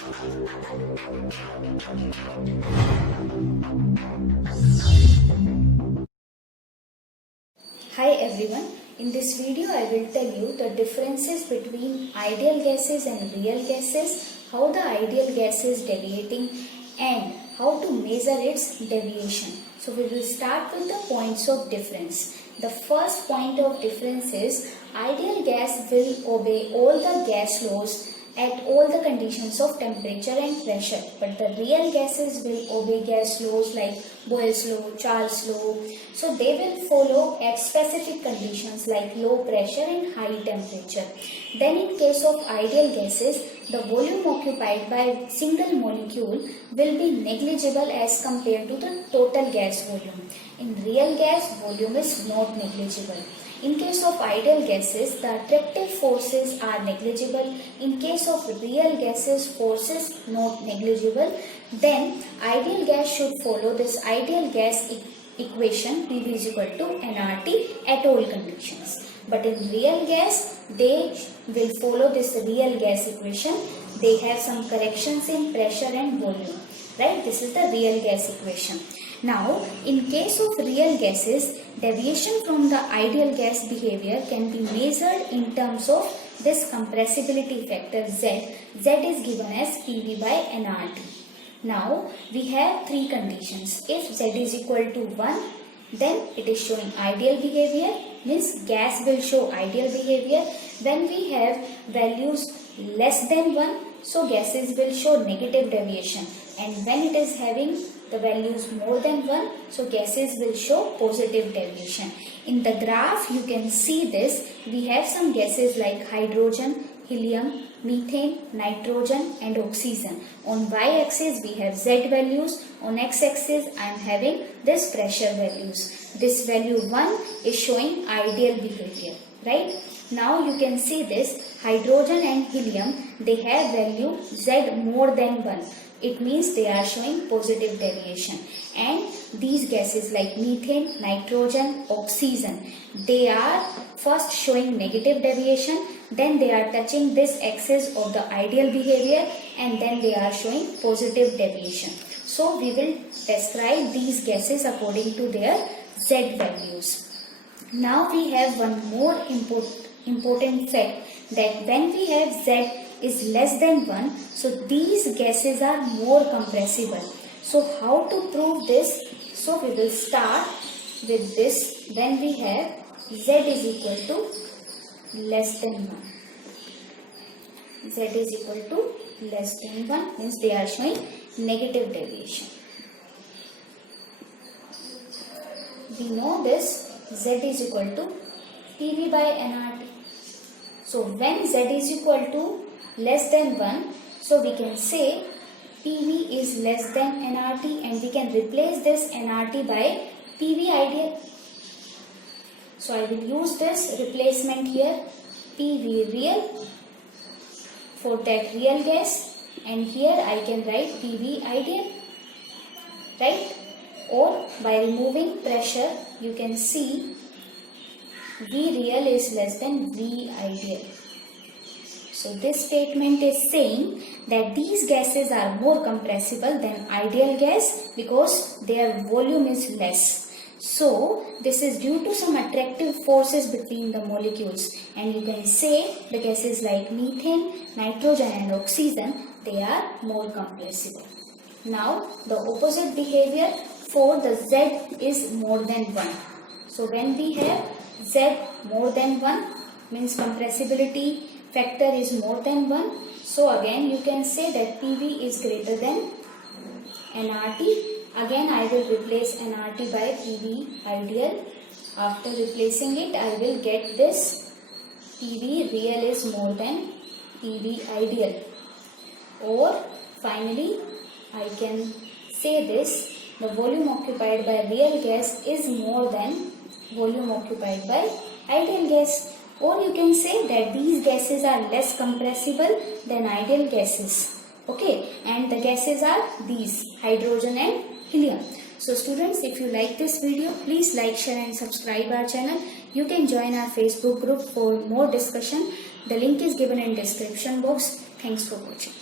Hi everyone, in this video I will tell you the differences between ideal gases and real gases, how the ideal gas is deviating and how to measure its deviation. So we will start with the points of difference. The first point of difference is ideal gas will obey all the gas laws at all the conditions of temperature and pressure, but the real gases will obey gas laws like Boyle's law, Charles' law. So they will follow at specific conditions like low pressure and high temperature. Then in case of ideal gases, the volume occupied by a single molecule will be negligible as compared to the total gas volume. In real gas, volume is not negligible. In case of ideal gases, the attractive forces are negligible. In case of real gases, forces not negligible. Then ideal gas should follow this ideal gas equation PV is equal to nRT at all conditions. But in real gas, they will follow this real gas equation. They have some corrections in pressure and volume. Right? This is the real gas equation. Now, in case of real gases, deviation from the ideal gas behavior can be measured in terms of this compressibility factor Z. Z is given as PV by nRT. Now, we have three conditions. If Z is equal to 1, then it is showing ideal behavior, means gas will show ideal behavior. When we have values less than 1, so gases will show negative deviation. And when it is having the values more than 1, so gases will show positive deviation. In the graph you can see this. We have some gases like hydrogen, helium, methane, nitrogen and oxygen. On y-axis we have Z values. On x-axis I am having this pressure values. This value 1 is showing ideal behavior. Right? Now you can see this hydrogen and helium, they have value Z more than 1. It means they are showing positive deviation. And these gases like methane, nitrogen, oxygen, they are first showing negative deviation, then they are touching this axis of the ideal behavior, and then they are showing positive deviation. So we will describe these gases according to their Z values. Now we have one more important fact, that when we have Z is less than 1, so these gases are more compressible. So how to prove this? So we will start with this. When we have Z is equal to less than 1. Z is equal to less than 1 means they are showing negative deviation. We know this Z is equal to PV by nRT. So when Z is equal to less than 1, so we can say PV is less than nRT, and we can replace this nRT by PV ideal. So I will use this replacement here, PV real for that real gas, and here I can write PV ideal. Right? Or by removing pressure you can see V real is less than V ideal. So this statement is saying that these gases are more compressible than ideal gas because their volume is less. So this is due to some attractive forces between the molecules, and you can say the gases like methane, nitrogen and oxygen, they are more compressible. Now the opposite behavior for the Z is more than 1. So when we have Z more than 1 means compressibility factor is more than 1. So again you can say that PV is greater than nRT. Again I will replace nRT by PV ideal. After replacing it I will get this PV real is more than PV ideal. Or finally I can say this, the volume occupied by real gas is more than volume occupied by ideal gas. Or you can say that these gases are less compressible than ideal gases. Okay, and the gases are these, hydrogen and helium. So students, if you like this video, please like, share and subscribe our channel. You can join our Facebook group for more discussion. The link is given in description box. Thanks for watching.